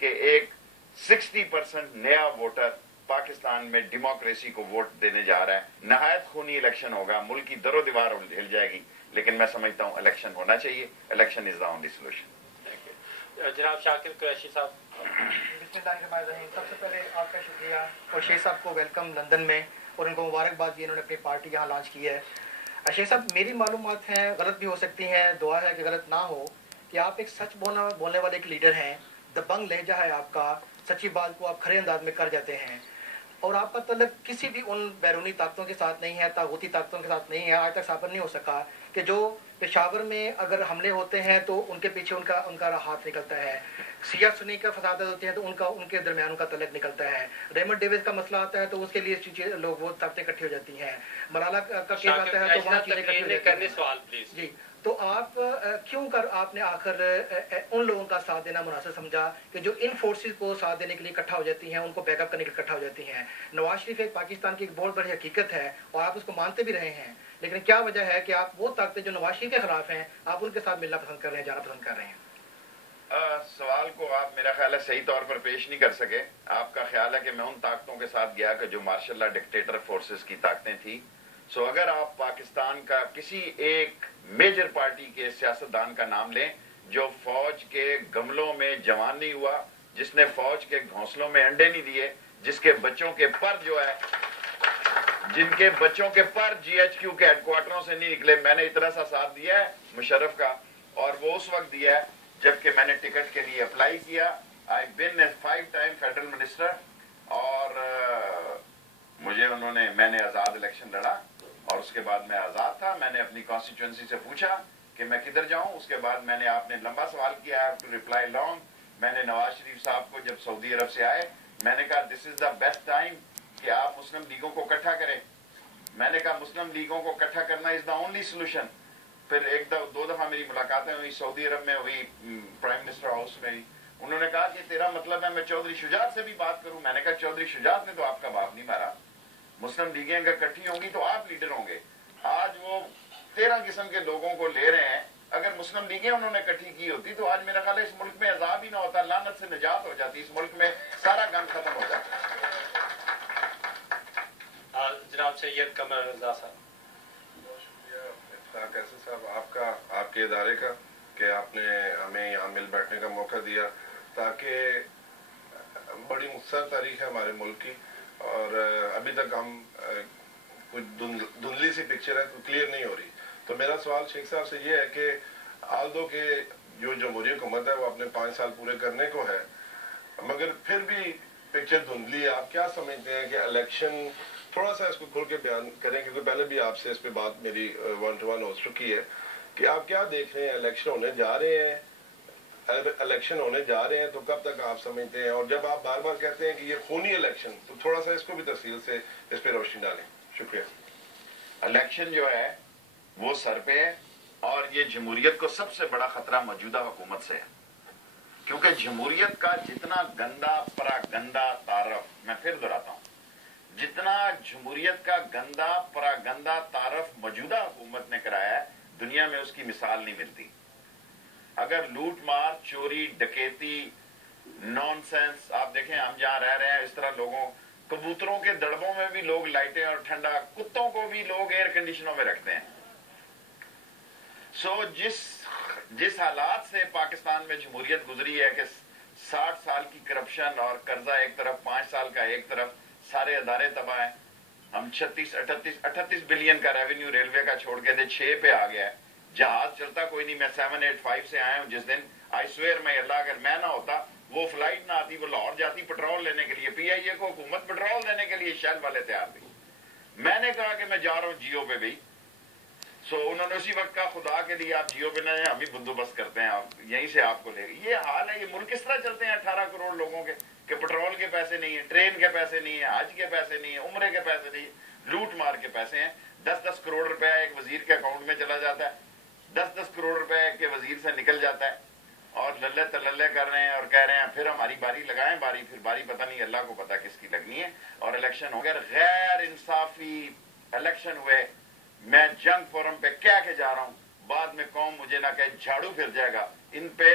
کہ ایک 60% نیا ووٹر پاکستان میں ڈیموکریسی کو ووٹ دینے جا رہا ہے. نہایت خونی الیکشن ہوگا, ملک کی در و دیوار ہل جائے گی, لیکن میں سمجھتا ہوں الیکشن ہونا چاہیے. Election is the only solution. جناب شاکر قریشی صاحب. بسم اللہ الرحمن الرحیم. سب سے پہلے آپ کا شکریہ اور شیخ صاحب کو ویلکم لندن میں, اور ان کو مبارکباد دی, انہوں نے اپنی پارٹی یہاں لانچ کی ہے. شیخ صاحب, میری معلومات ہیں, غلط بھی ہو سکتی ہیں, دعا ہے کہ غلط نہ ہو, کہ آپ ایک سچ بولنے والے ایک لیڈر ہیں. دبنگ لہجہ ہے آپ کا, سچی بات کو آپ کھرے انداز میں کر جاتے ہیں, اور آپ کا تعلق کسی بھی ان بیرونی طاقتوں کے ساتھ نہیں ہے, طاغوتی طاقتوں کے ساتھ نہیں ہے. آج تک ثابت نہیں ہو سکا کہ جو پشاور میں اگر حملے ہوتے ہیں تو ان کے پیچھے ان کا ہاتھ نکلتا ہے. سیاہ سنی کا فسادات ہوتے ہیں تو ان کے درمیان ان کا تعلق نکلتا ہے. ریمنڈ ڈیوس کا مسئلہ آتا ہے تو اس کے لیے لوگ وہ طاقتیں اکٹھی ہو جاتی ہیں. ملالہ کا کیس آتا ہے تو وہاں چیزیں اکٹھی ہو جاتی ہیں. سوال پلیز. جی, تو آپ کیوں کر آپ نے آخر ان لوگوں کا ساتھ دینا مناسب سمجھا کہ جو ان فورسز کو ساتھ دینے کے لیے اکٹھا ہو جاتی ہیں, ان کو بیک اپ کرنے کے لیے اکٹھا ہو جاتی ہیں. نواز شریف ایک پاکستان کی ایک بہت بڑی حقیقت ہے اور آپ اس کو مانتے بھی رہے ہیں, لیکن کیا وجہ ہے کہ آپ وہ طاقتیں جو نواز شریف کے خلاف ہیں آپ ان کے ساتھ ملنا پسند کر رہے ہیں, جانا پسند کر رہے ہیں؟ سوال کو آپ میرا خیال ہے صحیح طور پر پیش نہیں کر سکے. آپ کا خیال ہے کہ میں ان طاقتوں کے ساتھ گیا کہ جو مارشل لا ڈکٹیٹر فورسز کی طاقتیں تھیں. سو اگر آپ پاکستان کا کسی ایک میجر پارٹی کے سیاستدان کا نام لیں جو فوج کے گملوں میں جوان نہیں ہوا, جس نے فوج کے گھونسلوں میں انڈے نہیں دیے, جس کے بچوں کے پر جو ہے, جن کے بچوں کے پر جی ایچ کیو کے ہیڈ کوارٹروں سے نہیں نکلے, میں نے اتنا سا ساتھ دیا ہے مشرف کا, اور وہ اس وقت دیا ہے جبکہ میں نے ٹکٹ کے لیے اپلائی کیا. آئی بین اے 5 ٹائم فیڈرل منسٹر, اور میں نے آزاد الیکشن لڑا, اور اس کے بعد میں آزاد تھا. میں نے اپنی کانسٹیچوئنسی سے پوچھا کہ میں کدھر جاؤں. اس کے بعد میں نے, آپ نے لمبا سوال کیا, ٹو ریپلائی لانگ. میں نے نواز شریف صاحب کو جب سعودی عرب سے آئے میں نے کہا دس از دا بیسٹ ٹائم کہ آپ مسلم لیگوں کو اکٹھا کریں. میں نے کہا مسلم لیگوں کو اکٹھا کرنا از دا اونلی سولوشن. پھر دو دفعہ میری ملاقاتیں ہوئی سعودی عرب میں, ہوئی پرائم منسٹر ہاؤس میں. انہوں نے کہا کہ تیرا مطلب ہے میں چودھری شجاعت سے بھی بات کروں. میں نے کہا چودھری شجاعت نے تو آپ کا باپ نہیں مارا. مسلم لیگیں اگر اکٹھی ہوں گی تو آپ لیڈر ہوں گے. آج وہ 13 قسم کے لوگوں کو لے رہے ہیں. اگر مسلم لیگیں انہوں نے اکٹھی کی ہوتی تو آج میرا خیال ہے اس ملک میں عذاب ہی نہ ہوتا, لعنت سے نجات ہو جاتی, اس ملک میں سارا گند ختم ہو جاتا. جناب سید قمر رضا صاحب. بہت شکریہ کیسر صاحب آپ کے ادارے کا کہ آپ نے ہمیں یہاں مل بیٹھنے کا موقع دیا, تاکہ بڑی مختصر تاریخ ہے ہمارے ملک کی, اور ابھی تک ہم کچھ دھندلی سی پکچر ہے تو کلیئر نہیں ہو رہی. تو میرا سوال شیخ صاحب سے یہ ہے کہ آلدو کہ جو جمہوری حکومت ہے وہ اپنے 5 سال پورے کرنے کو ہے, مگر پھر بھی پکچر دھندلی ہے. آپ کیا سمجھتے ہیں کہ الیکشن, تھوڑا سا اس کو کھول کے بیان کریں, کیونکہ پہلے بھی آپ سے اس پہ بات میری 1 to 1 ہو چکی ہے, کہ آپ کیا دیکھ رہے ہیں, الیکشن ہونے جا رہے ہیں تو کب تک آپ سمجھتے ہیں؟ اور جب آپ بار بار کہتے ہیں کہ یہ خونی الیکشن, تو تھوڑا سا اس کو بھی تفصیل سے اس پہ روشنی ڈالیں. شکریہ. الیکشن جو ہے وہ سر پہ ہے, اور یہ جمہوریت کو سب سے بڑا خطرہ موجودہ حکومت سے ہے, کیونکہ جمہوریت کا جتنا گندا پراگندا تعارف, میں پھر دہراتا ہوں, جتنا جمہوریت کا گندا پراگندا تعارف موجودہ حکومت نے کرایا ہے, دنیا میں اس کی مثال نہیں ملتی. اگر لوٹ مار, چوری, ڈکیتی, نان سینس, آپ دیکھیں ہم جہاں رہ رہے ہیں اس طرح لوگوں, کبوتروں کے دڑبوں میں بھی لوگ لائٹیں اور ٹھنڈا, کتوں کو بھی لوگ ایئر کنڈیشنوں میں رکھتے ہیں. سو جس حالات سے پاکستان میں جمہوریت گزری ہے کہ 60 سال کی کرپشن اور قرضہ ایک طرف, 5 سال کا ایک طرف, سارے ادارے تباہ ہیں. ہم 38 بلین کا ریونیو ریلوے کا چھوڑ کے 6 پہ آ گیا ہے. جہاز چلتا کوئی نہیں. میں 785 سے آیا ہوں جس دن, آئی سویئر میں اللہ, اگر میں نہ ہوتا, وہ فلائٹ نہ آتی, وہ لاہور جاتی پٹرول لینے کے لیے. پی آئی اے کو حکومت پٹرول دینے کے لیے شیل والے تیار تھے. میں نے کہا کہ میں جا رہا ہوں جیو پہ بھی. سو انہوں نے اسی وقت کہا خدا کے لیے آپ جیو پہ نہ جائیں, ہم ہی بندوبست کرتے ہیں, آپ یہیں سے آپ کو لے گئے. یہ حال ہے. یہ ملک کس طرح چلتے ہیں 18 کروڑ لوگوں کے, کہ پٹرول کے پیسے نہیں ہیں, ٹرین کے پیسے نہیں ہیں, حج کے پیسے نہیں ہیں, عمرے کے پیسے نہیں ہیں, لوٹ مار کے پیسے ہیں. 10 کروڑ روپے ایک وزیر کے اکاؤنٹ میں چلا جاتا ہے, 10 کروڑ روپے کے وزیر سے نکل جاتا ہے, اور للے تللے کر رہے ہیں اور کہہ رہے ہیں پھر ہماری باری لگائیں. پھر باری پتہ نہیں, اللہ کو پتہ کس کی لگنی ہے. اور الیکشن ہو گیا, غیر انصافی الیکشن ہوئے. میں جنگ فورم پہ کہہ کے جا رہا ہوں, بعد میں قوم مجھے نہ کہے جھاڑو پھر جائے گا. ان پہ